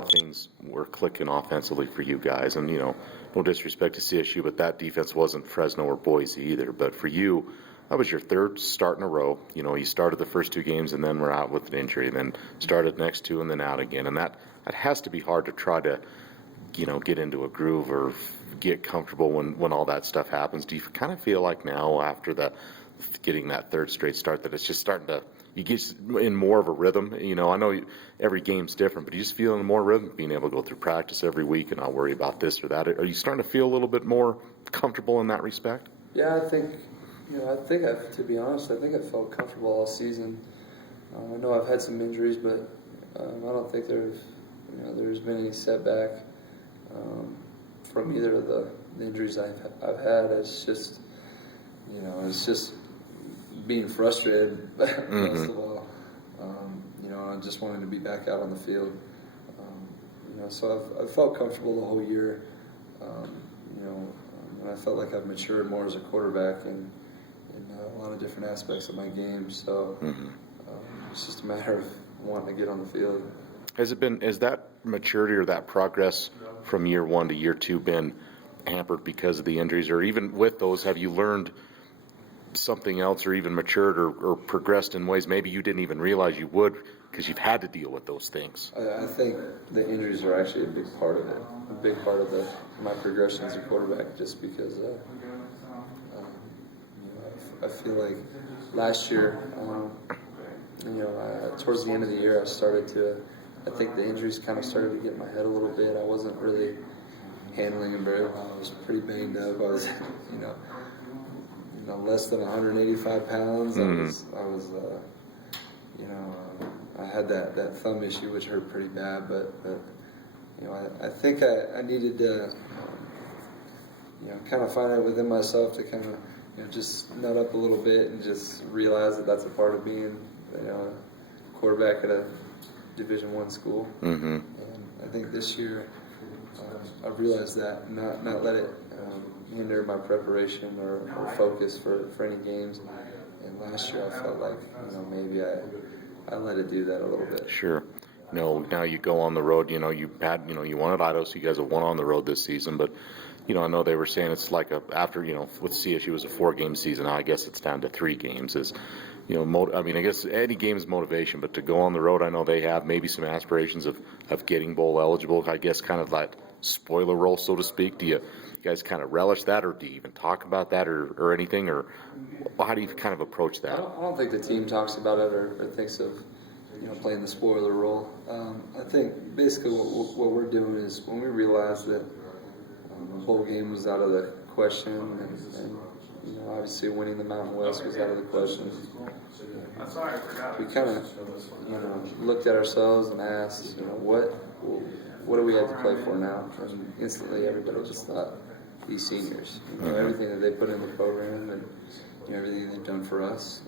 things were clicking offensively for you guys, and no disrespect to CSU, but that defense wasn't Fresno or Boise either. But for you, that was your third start in a row. You started the first 2 games and then were out with an injury, and then started next 2 and then out again, and that has to be hard to try to get into a groove or get comfortable when all that stuff happens. Do you kind of feel like now after getting that third straight start that it's just starting to, you get in more of a rhythm? I know every game's different, but you just feel in more rhythm, being able to go through practice every week and not worry about this or that. Are you starting to feel a little bit more comfortable in that respect? Yeah, I think, to be honest, I think I felt comfortable all season. I know I've had some injuries, but I don't think there's been any setback from either of the injuries I've had. It's just, being frustrated most of all. I just wanted to be back out on the field. So I've felt comfortable the whole year. And I felt like I've matured more as a quarterback in a lot of different aspects of my game. So it's just a matter of wanting to get on the field. Has that maturity or that progress from year 1 to year 2 been hampered because of the injuries, or even with those, have you learned something else, or even matured or progressed in ways maybe you didn't even realize you would because you've had to deal with those things? I think the injuries are actually a big part of it, a big part of my progression as a quarterback, just because I feel like last year, towards the end of the year, I think the injuries kind of started to get in my head a little bit. I wasn't really handling them very well. I was pretty banged up. I was, less than 185 pounds. I had that thumb issue, which hurt pretty bad. But I think I needed to, kind of find out within myself to kind of, just nut up a little bit and just realize that that's a part of being, a quarterback at a Division I school. Mm-hmm. And I think this year I've realized that, not let it hinder my preparation or focus for any games. And last year I felt like maybe I let it do that a little bit. Sure. Now you go on the road. You won at Idaho, so you guys have won on the road this season. But I know they were saying it's like after with CSU it was a 4-game season. Now I guess it's down to 3 games. I guess any game is motivation, but to go on the road, I know they have maybe some aspirations of getting bowl eligible. I guess kind of that spoiler role, so to speak. Do you guys kind of relish that, or do you even talk about that or anything, or how do you kind of approach that? I don't think the team talks about it or thinks of playing the spoiler role. I think basically what we're doing is when we realize that the whole game was out of the question, and obviously winning the Mountain West was out of the question. We kind of looked at ourselves and asked, what do we have to play for now? And instantly everybody just thought, these seniors, everything that they put in the program and everything they've done for us.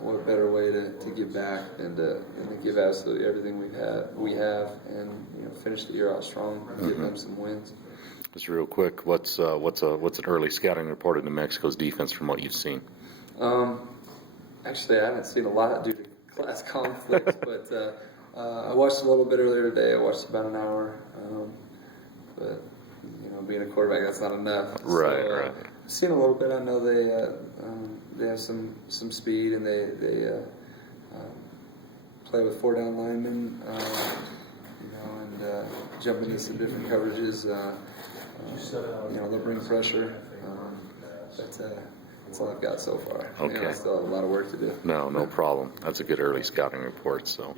What better way to give back than to give absolutely everything we have, and finish the year out strong, and give them some wins. Just real quick, what's an early scouting report into Mexico's defense from what you've seen? Actually, I haven't seen a lot due to class conflicts, but I watched a little bit earlier today. I watched about an hour, but being a quarterback, that's not enough. Right, so, right. I've seen a little bit. I know they have some speed, and they play with 4-down linemen, and jump into some different coverages. They'll bring pressure. But that's all I've got so far. Okay. I still have a lot of work to do. No problem. That's a good early scouting report. So.